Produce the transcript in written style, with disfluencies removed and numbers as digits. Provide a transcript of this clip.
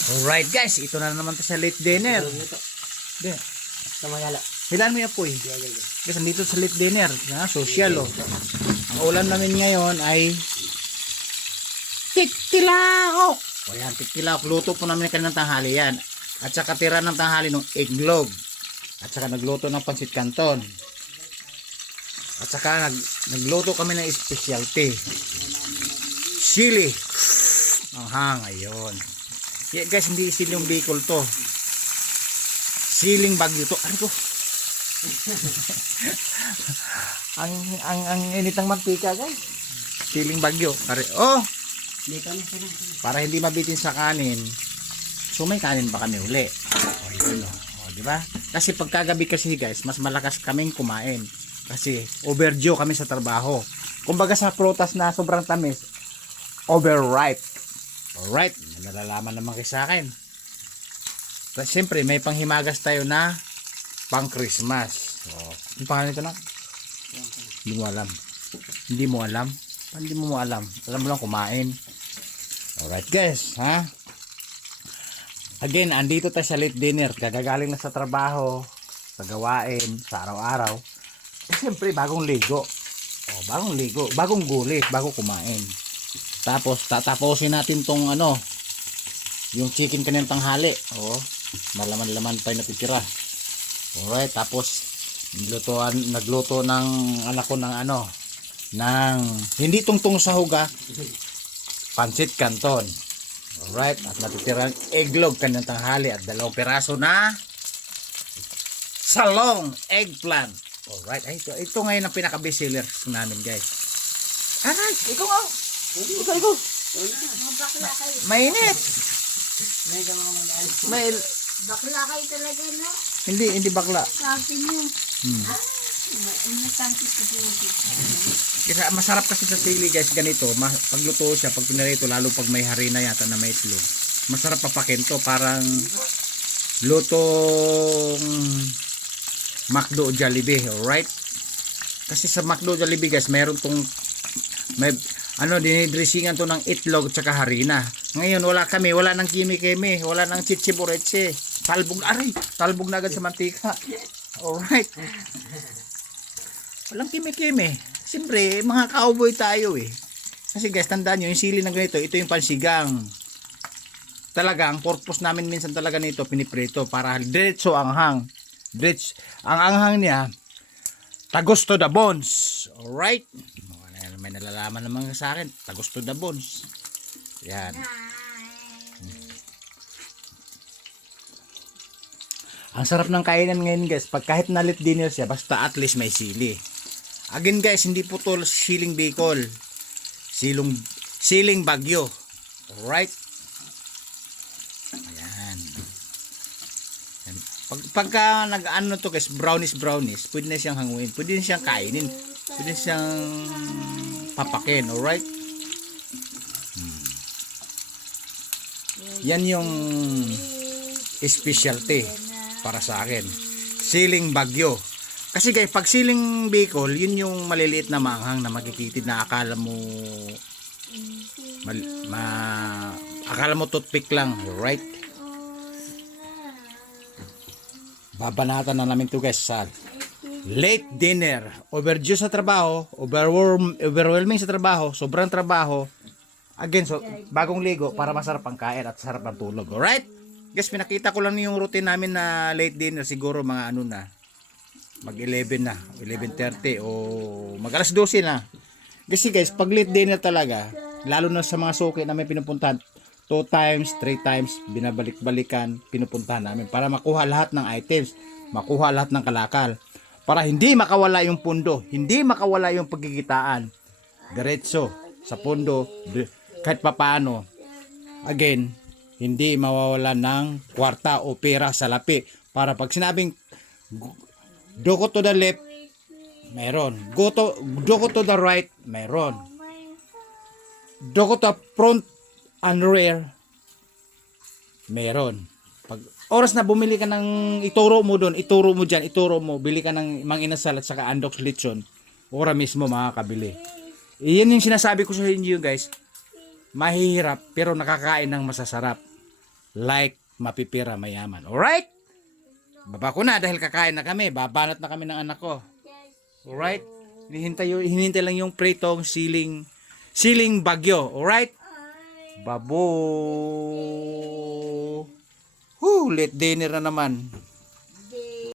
Alright guys, ito na naman to sa late dinner. Hindi. Tamayala. Hilaan mo yan po eh. Guys, nandito sa late dinner. Social oh. Ang ulam namin ngayon ay tiktilaok. O yan, tiktilaok. Luto po namin kanina ng tanghali yan. At saka tira ng tanghali ng eggnog. At saka nagluto ng pansit canton. At saka nagluto kami ng specialty. Chili. Ahang, ayun. Yeah, guys, hindi siling Bicol to. Siling Bagyo to. Ano to? ang init ng mantika, guys. Siling Bagyo. Oh! Para hindi mabitin sa kanin. So may kanin ba kami uli? O yun o. O diba? Kasi pagkagabi kasi guys, mas malakas kaming kumain. Kasi overdue kami sa trabaho. Kumbaga sa prutas na sobrang tamis, overripe. Alright, nalalaman naman kayo sa akin. Siyempre, may panghimagas tayo na pang Christmas. Oh, yung pangalan ito na? Hindi mo alam. Hindi mo alam? Hindi mo alam. Alam mo lang kumain. Alright guys, ha? Again, andito tayo sa late dinner. Gagagaling na sa trabaho, sa gawain, sa araw-araw. Siyempre, bagong ligo. Oh, bagong ligo, bagong gulit, bago kumain. Tapos tatapusin natin tong ano, yung chicken kanina tanghali. Oh, malaman-laman pa yung natitira. Alright, tapos nagluto ng anak ko ng ano, ng hindi tungtong sahog, pansit canton. Alright, at natitira eggnog kanina tanghali at 2 piraso na salong eggplant. Alright, ay ito ngayon ang pinaka-best seller namin, guys. Alright, ikaw nga. Ikaw. Mainit. May Bakla kayo talaga, no? hindi bakla. Sabi niyo. Kasi masarap kasi sa sili, guys, ganito. Pagluto siya, pag pinarito, lalo pag may harina yata na may itlog. Masarap papakin to, parang lutong McDo o Jollibee, alright? Kasi sa McDo Jollibee, guys, meron tong dinidressingan to ng itlog at saka harina. Ngayon wala nang kimi-kimi, wala nang chichibureche. Talbog na agad sa mantika. Alright. Walang kimi-kimi. Siyempre, mga cowboy tayo eh. Kasi guys, tandaan nyo, yung sili ng ganito, ito yung pansigang. Talaga, ang purpose namin minsan talaga nito, piniprito para diretso ang hang. Ang anghang niya, tagos to the bones. Alright. May nalalaman naman sa akin, tagos to the bones. Yan. Ang sarap ng kainan ngayon, guys. Pag kahit na late dinner siya, basta at least may sili. Again, guys, hindi po to siling Bicol. Siling Bagyo. Alright. Ayan. Pagka nag-ano to, guys, brownies, pwede na siyang hanguin, pwede na siyang kainin, pwede siyang papakin, alright? Yan yung specialty para sa akin. Siling Bagyo. Kasi guys, pag siling Bicol, yun yung maliliit na maanghang na magkikitid na akala mo akala mo toothpick lang, alright? Babanatan na namin to, guys, sa late dinner. Overdue sa trabaho, overwhelming sa trabaho, sobrang trabaho. Again, so bagong ligo para masarap ang kain at sarap ang tulog. Alright? Guys, pinakita ko lang yung routine namin na late dinner. Siguro mga ano na, mag 11 na, 11:30 o mag alas 12 na. Kasi guys, pag late dinner talaga, lalo na sa mga suki na may pinupuntahan, 2 times, 3 times, binabalik-balikan, pinupuntahan namin para makuha lahat ng items, makuha lahat ng kalakal. Para hindi makawala yung pundo, hindi makawala yung pagkikitaan. Diretso sa pundo, kahit papaano. Again, hindi mawawala ng kwarta o pera sa lapi. Para pag sinabing doko to the left, meron. Doko to the right, meron. Doko to front and rear, meron. Pag oras na bumili ka ng ituro mo doon, ituro mo dyan, ituro mo, bili ka ng Mang Inasal at saka Andox Lechon, ora mismo makakabili. Iyan yung sinasabi ko sa inyo, guys. Mahihirap pero nakakain ng masasarap. like mapipira mayaman. Alright? Baba ko na dahil kakain na kami. Babanat na kami ng anak ko. Alright? Hinihintay lang yung pritong siling bagyo. Alright? Babo. Late dinner na naman.